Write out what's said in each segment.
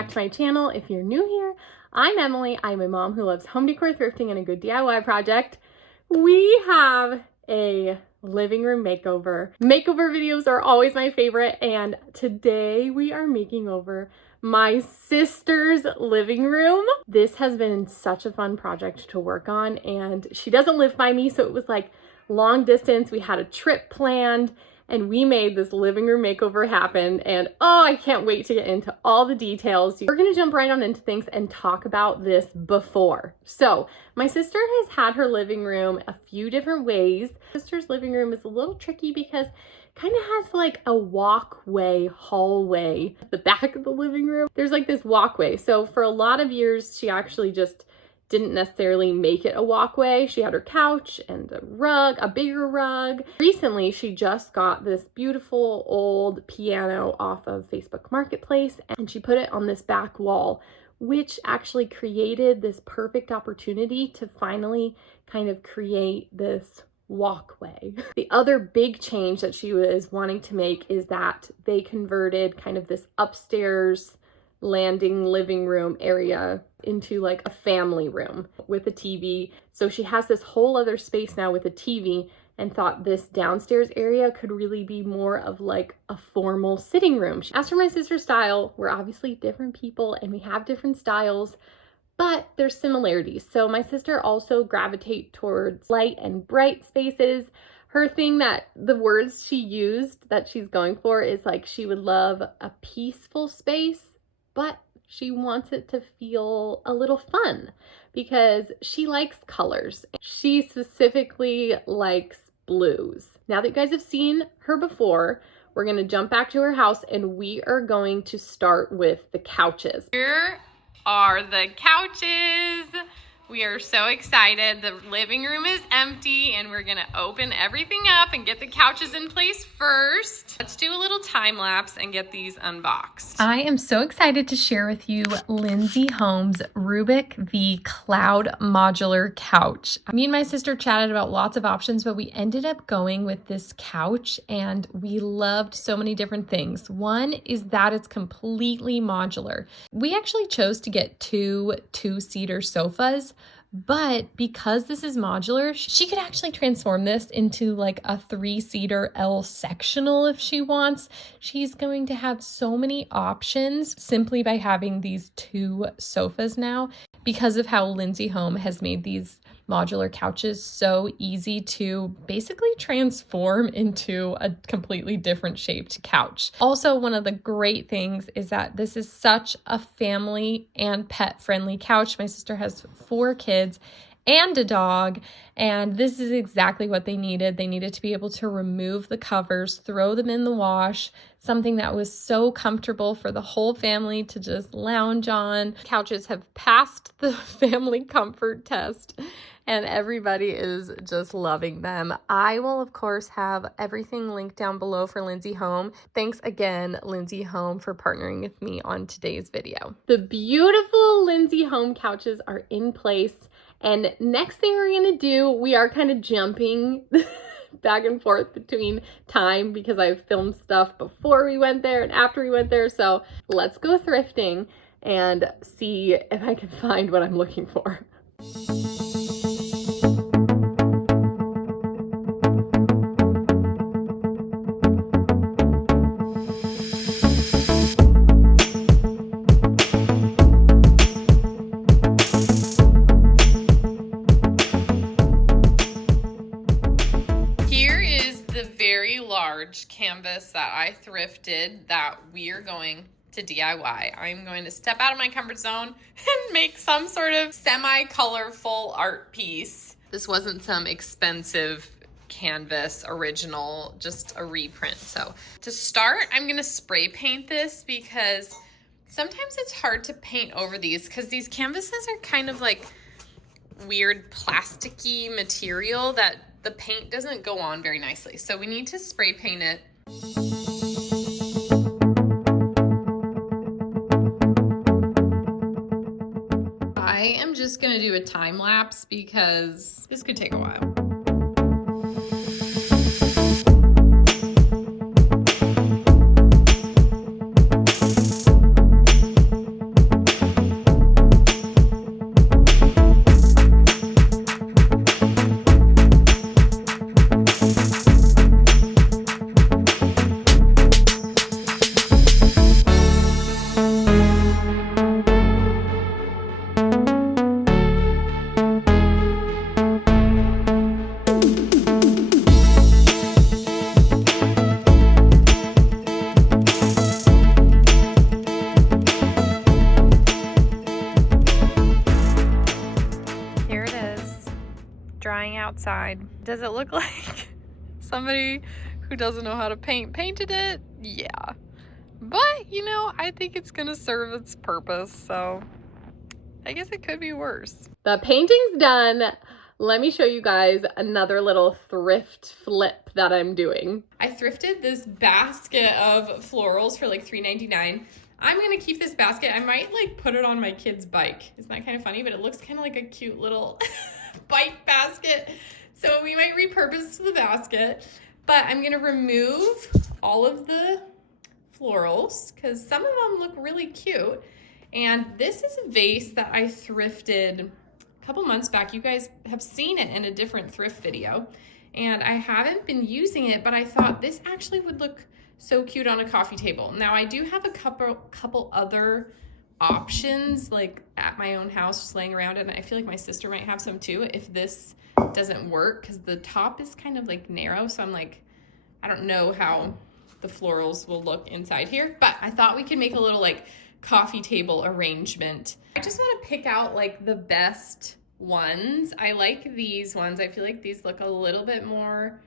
back to my channel. If you're new here, I'm Emily. I'm a mom who loves home decor, thrifting, and a good DIY project. We have a living room makeover. Makeover videos are always my favorite, and today we are making over my sister's living room. This has been such a fun project to work on, and she doesn't live by me, so it was like long distance. We had a trip planned, and we made this living room makeover happen, and oh, I can't wait to get into all the details. We're gonna jump right on into things and talk about this before. So, my sister has had her living room a few different ways. My sister's living room is a little tricky because it kind of has like a walkway, hallway at the back of the living room. There's like this walkway. So for a lot of years, she actually just didn't necessarily make it a walkway. She had her couch and a rug, a bigger rug. Recently, she just got this beautiful old piano off of Facebook Marketplace, and she put it on this back wall, which actually created this perfect opportunity to finally kind of create this walkway. The other big change that she was wanting to make is that they converted kind of this upstairs landing living room area into like a family room with a TV. So she has this whole other space now with a TV, and thought this downstairs area could really be more of like a formal sitting room. As for my sister's style, we're obviously different people and we have different styles, but there's similarities. So my sister also gravitates towards light and bright spaces. Her thing, that the words she used that she's going for is like she would love a peaceful space, but she wants it to feel a little fun because she likes colors. She specifically likes blues. Now that you guys have seen her before, we're gonna jump back to her house and we are going to start with the couches. Here are the couches. We are so excited. The living room is empty and we're gonna open everything up and get the couches in place first. Let's do a little time lapse and get these unboxed. I am so excited to share with you Lindsay Home's Rubik V Cloud Modular Couch. Me and my sister chatted about lots of options, but we ended up going with this couch and we loved so many different things. One is that it's completely modular. We actually chose to get two-seater sofas, but because this is modular, she could actually transform this into like a 3-seater L sectional if she wants. She's going to have so many options simply by having these two sofas now, because of how Lindsay Home has made these modular couches so easy to basically transform into a completely different shaped couch. Also, one of the great things is that this is such a family and pet friendly couch. My sister has 4 kids and a dog, and this is exactly what they needed. They needed to be able to remove the covers, throw them in the wash, something that was so comfortable for the whole family to just lounge on. Couches have passed the family comfort test, and everybody is just loving them. I will, of course, have everything linked down below for Lindsay Home. Thanks again, Lindsay Home, for partnering with me on today's video. The beautiful Lindsay Home couches are in place, and next thing we're gonna do, we are kind of jumping back and forth between time because I've filmed stuff before we went there and after we went there. So let's go thrifting and see if I can find what I'm looking for. Canvas that I thrifted that we are going to DIY. I'm going to step out of my comfort zone and make some sort of semi-colorful art piece. This wasn't some expensive canvas original, just a reprint. So to start, I'm gonna spray paint this because sometimes it's hard to paint over these because these canvases are kind of like weird plasticky material that the paint doesn't go on very nicely. So we need to spray paint it. I am just gonna do a time lapse because this could take a while. outside. Does it look like somebody who doesn't know how to paint painted it? Yeah. But, you know, I think it's gonna serve its purpose, so I guess it could be worse. The painting's done. Let me show you guys another little thrift flip that I'm doing. I thrifted this basket of florals for like $3.99. I'm gonna keep this basket. I might like put it on my kid's bike. Isn't that kind of funny? But it looks kind of like a cute little bike basket. So we might repurpose the basket, but I'm gonna remove all of the florals because some of them look really cute. And this is a vase that I thrifted a couple months back. You guys have seen it in a different thrift video. And I haven't been using it, but I thought this actually would look so cute on a coffee table. Now I do have a couple other options like at my own house just laying around, and I feel like my sister might have some too if this doesn't work because the top is kind of like narrow. So I'm like, I don't know how the florals will look inside here, but I thought we could make a little like coffee table arrangement. I just want to pick out like the best ones. I like these ones. I feel like these look a little bit more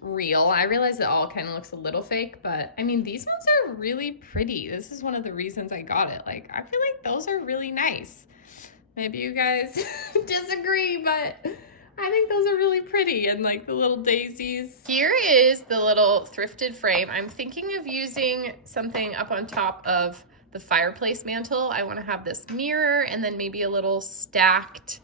real. I realize it all kind of looks a little fake, but I mean, these ones are really pretty. This is one of the reasons I got it. Like, I feel like those are really nice. Maybe you guys disagree, but I think those are really pretty, and like the little daisies. Here is the little thrifted frame. I'm thinking of using something up on top of the fireplace mantle. I want to have this mirror and then maybe a little stacked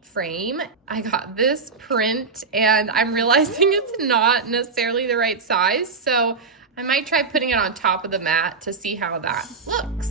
frame. I got this print and I'm realizing it's not necessarily the right size, so I might try putting it on top of the mat to see how that looks.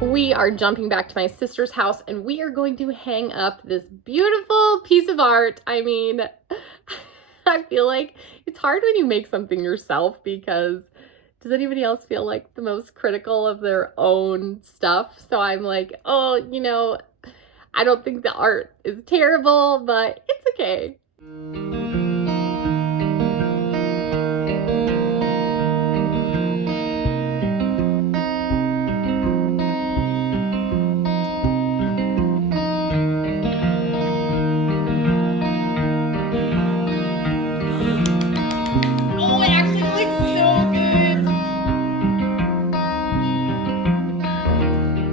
We are jumping back to my sister's house and we are going to hang up this beautiful piece of art. I mean, I feel like it's hard when you make something yourself because does anybody else feel like the most critical of their own stuff? So I'm like, oh, you know, I don't think the art is terrible, but it's okay.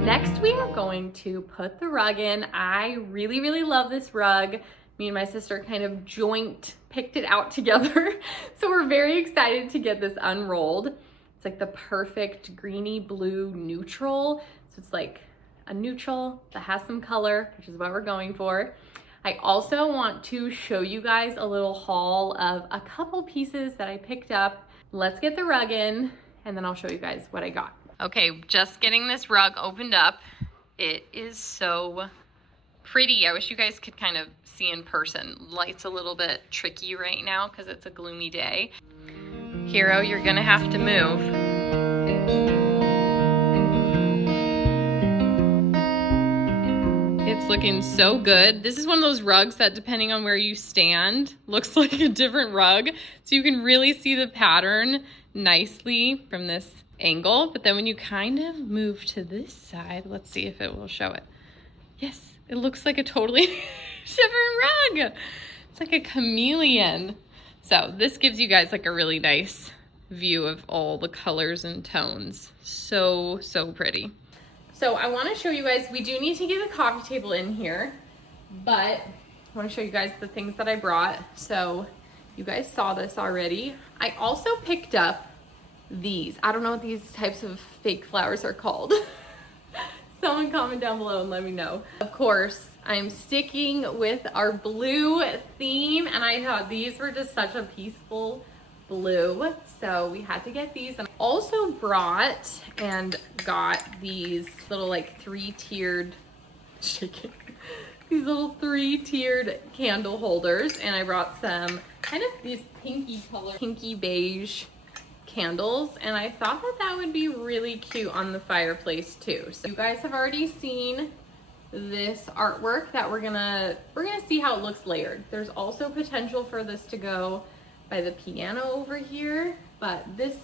Next, we are going to put the rug in. I really, really love this rug. Me and my sister kind of joint picked it out together. So we're very excited to get this unrolled. It's like the perfect greeny blue neutral. So it's like a neutral that has some color, which is what we're going for. I also want to show you guys a little haul of a couple pieces that I picked up. Let's get the rug in and then I'll show you guys what I got. Okay, just getting this rug opened up. It is so pretty. I wish you guys could kind of see in person. Light's a little bit tricky right now because it's a gloomy day. Hero, you're gonna have to move. It's looking so good. This is one of those rugs that depending on where you stand, looks like a different rug. So you can really see the pattern nicely from this angle, but then when you kind of move to this side, let's see if it will show it. Yes, it looks like a totally different rug. It's like a chameleon. So this gives you guys like a really nice view of all the colors and tones. So, so pretty. So I want to show you guys, we do need to get a coffee table in here, but I want to show you guys the things that I brought. So you guys saw this already. I also picked up these. I don't know what these types of fake flowers are called. Someone comment down below and let me know. Of course, I'm sticking with our blue theme, and I thought these were just such a peaceful blue, so we had to get these. And I also brought and got these little like three-tiered these little three-tiered candle holders, and I brought some kind of these pinky color, pinky beige candles, and I thought that that would be really cute on the fireplace too. So you guys have already seen this artwork that we're gonna see how it looks layered. There's also potential for this to go by the piano over here, but this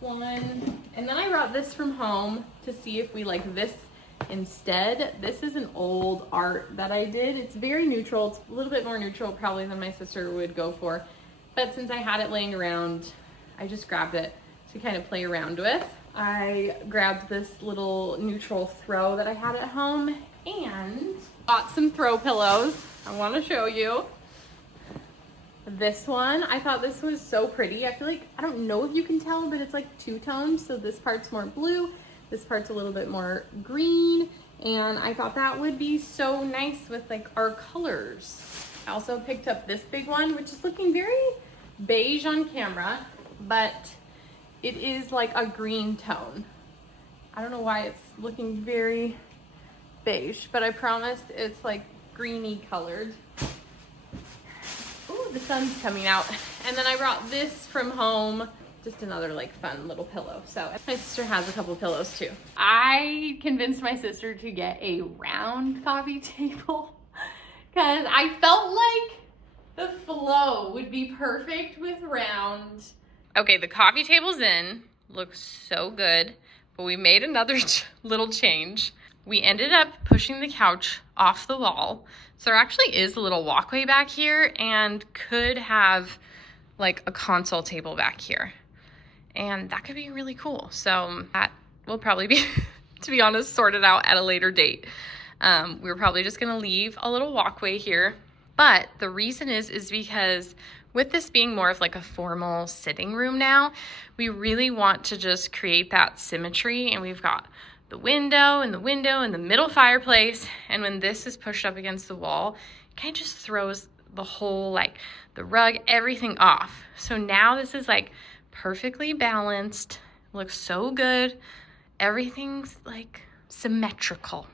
one, and then I brought this from home to see if we like this instead. This is an old art that I did. It's very neutral. It's a little bit more neutral probably than my sister would go for, but since I had it laying around, I just grabbed it to kind of play around with. I grabbed this little neutral throw that I had at home and got some throw pillows. I want to show you. This one, I thought this was so pretty. I feel like, I don't know if you can tell, but it's like two tones. So this part's more blue, this part's a little bit more green. And I thought that would be so nice with like our colors. I also picked up this big one, which is looking very beige on camera, but it is like a green tone. I don't know why it's looking very beige, but I promise it's like greeny colored. Ooh, the sun's coming out. And then I brought this from home, just another like fun little pillow. So my sister has a couple of pillows too. I convinced my sister to get a round coffee table because I felt like the flow would be perfect with round. Okay, the coffee table's in, looks so good, but we made another little change. We ended up pushing the couch off the wall. So there actually is a little walkway back here and could have like a console table back here. And that could be really cool. So that will probably be, to be honest, sorted out at a later date. We're probably just gonna leave a little walkway here. But the reason is because with this being more of like a formal sitting room now, we really want to just create that symmetry, and we've got the window and the middle fireplace, and when this is pushed up against the wall, it kind of just throws the whole, like the rug, everything off. So now this is like perfectly balanced, looks so good, everything's like symmetrical,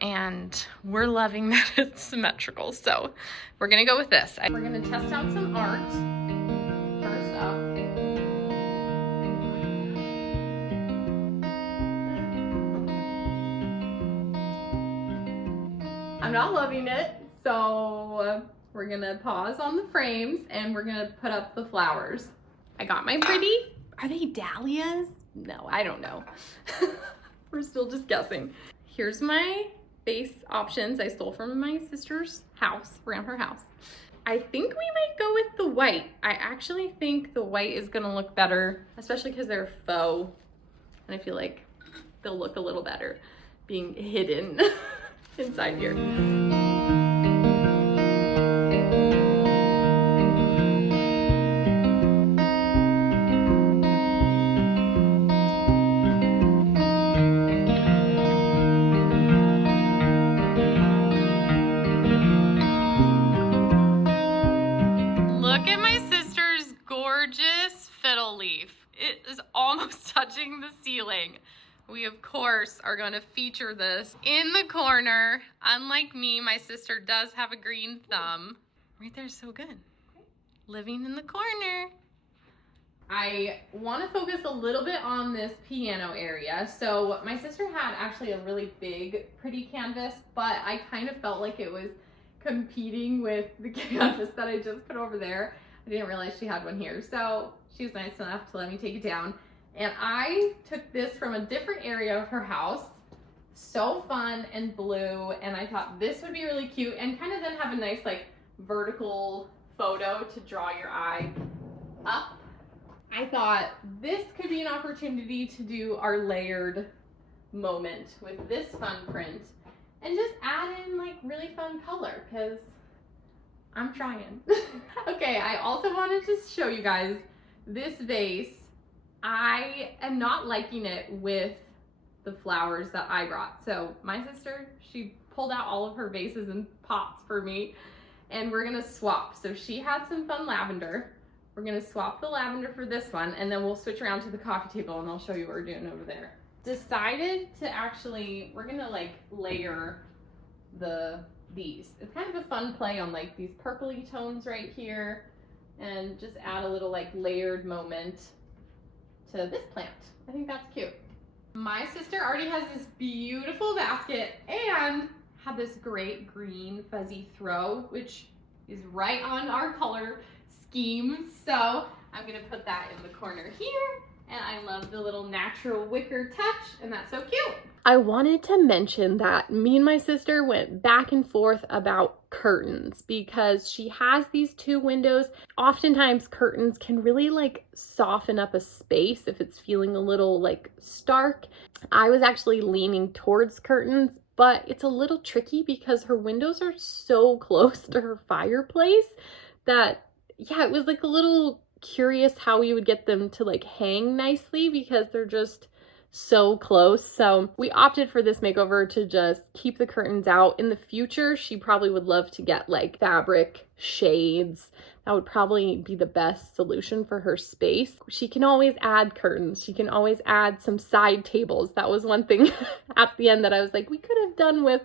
and we're loving that it's symmetrical. So we're gonna go with this. We're gonna test out some art first up. I'm not loving it, so we're gonna pause on the frames and we're gonna put up the flowers. I got my pretty, are they dahlias? No, I don't know. We're still just guessing. Here's my base options I stole from my sister's house, around her house. I think we might go with the white. I actually think the white is gonna look better, especially because they're faux, and I feel like they'll look a little better being hidden inside here. Look at my sister's gorgeous fiddle leaf. It is almost touching the ceiling. We, of course, are going to feature this in the corner. Unlike me, my sister does have a green thumb. Right there is so good. Living in the corner. I want to focus a little bit on this piano area. So my sister had actually a really big, pretty canvas, but I kind of felt like it was competing with the canvas that I just put over there. I didn't realize she had one here. So she was nice enough to let me take it down. And I took this from a different area of her house. So fun and blue. And I thought this would be really cute and kind of then have a nice like vertical photo to draw your eye up. I thought this could be an opportunity to do our layered moment with this fun print and just add in like really fun color because I'm trying. Okay, I also wanted to show you guys this vase. I am not liking it with the flowers that I brought. So my sister, she pulled out all of her vases and pots for me, and we're gonna swap. So she had some fun lavender. We're gonna swap the lavender for this one, and then we'll switch around to the coffee table and I'll show you what we're doing over there. Decided to actually, we're gonna like layer these. It's kind of a fun play on like these purpley tones right here and just add a little like layered moment to this plant. I think that's cute. My sister already has this beautiful basket and had this great green fuzzy throw, which is right on our color scheme. So I'm gonna put that in the corner here. And I love the little natural wicker touch, and that's so cute. I wanted to mention that me and my sister went back and forth about curtains because she has these 2 windows. Oftentimes curtains can really like soften up a space if it's feeling a little like stark. I was actually leaning towards curtains, but it's a little tricky because her windows are so close to her fireplace that, yeah, it was like a little curious how we would get them to like hang nicely because they're just so close. So we opted for this makeover to just keep the curtains out. In the future, she probably would love to get like fabric shades. That would probably be the best solution for her space. She can always add curtains. She can always add some side tables. That was one thing at the end that I was like, we could have done with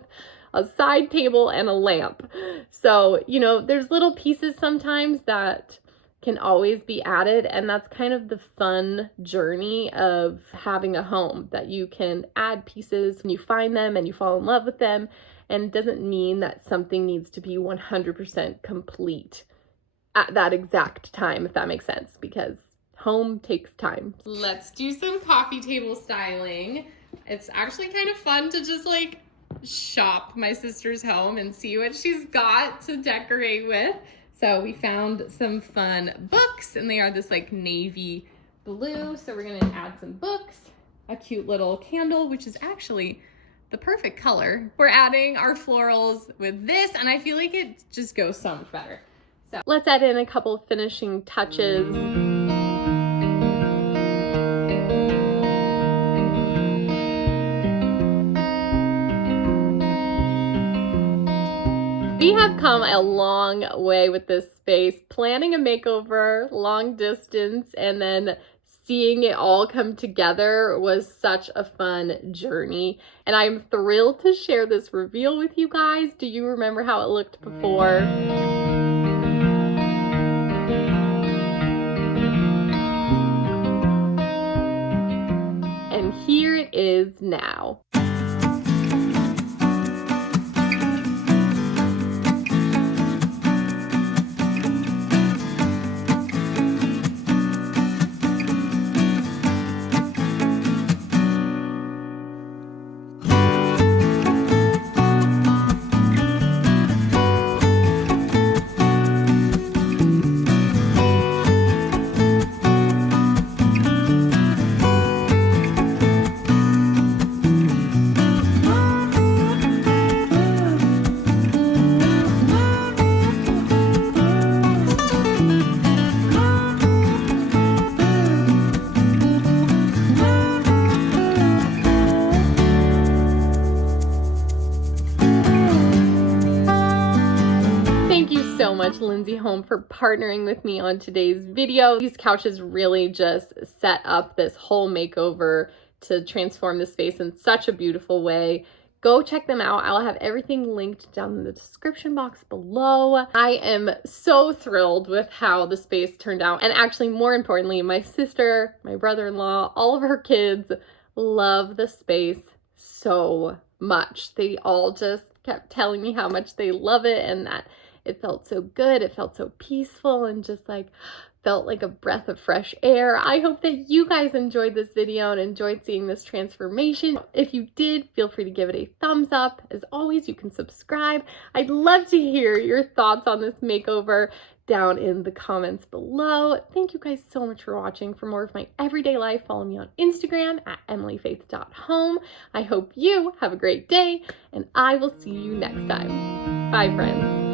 a side table and a lamp. So, you know, there's little pieces sometimes that can always be added, and that's kind of the fun journey of having a home, that you can add pieces when you find them and you fall in love with them, and it doesn't mean that something needs to be 100% complete at that exact time, if that makes sense, because home takes time. Let's do some coffee table styling. It's actually kind of fun to just like shop my sister's home and see what she's got to decorate with. So we found some fun books, and they are this like navy blue. So we're gonna add some books, a cute little candle, which is actually the perfect color. We're adding our florals with this, and I feel like it just goes so much better. So let's add in a couple finishing touches. We have come a long way with this space, planning a makeover, long distance, and then seeing it all come together was such a fun journey. And I'm thrilled to share this reveal with you guys. Do you remember how it looked before? And here it is now. So much Lindsay Home for partnering with me on today's video. These couches really just set up this whole makeover to transform the space in such a beautiful way. Go check them out. I'll have everything linked down in the description box below. I am so thrilled with how the space turned out, and actually more importantly, my sister, my brother-in-law, all of her kids love the space so much. They all just kept telling me how much they love it and that it felt so good, it felt so peaceful, and just like felt like a breath of fresh air. I hope that you guys enjoyed this video and enjoyed seeing this transformation. If you did, feel free to give it a thumbs up. As always, you can subscribe. I'd love to hear your thoughts on this makeover down in the comments below. Thank you guys so much for watching. For more of my everyday life, follow me on Instagram at emilyfaith.home. I hope you have a great day, and I will see you next time. Bye, friends.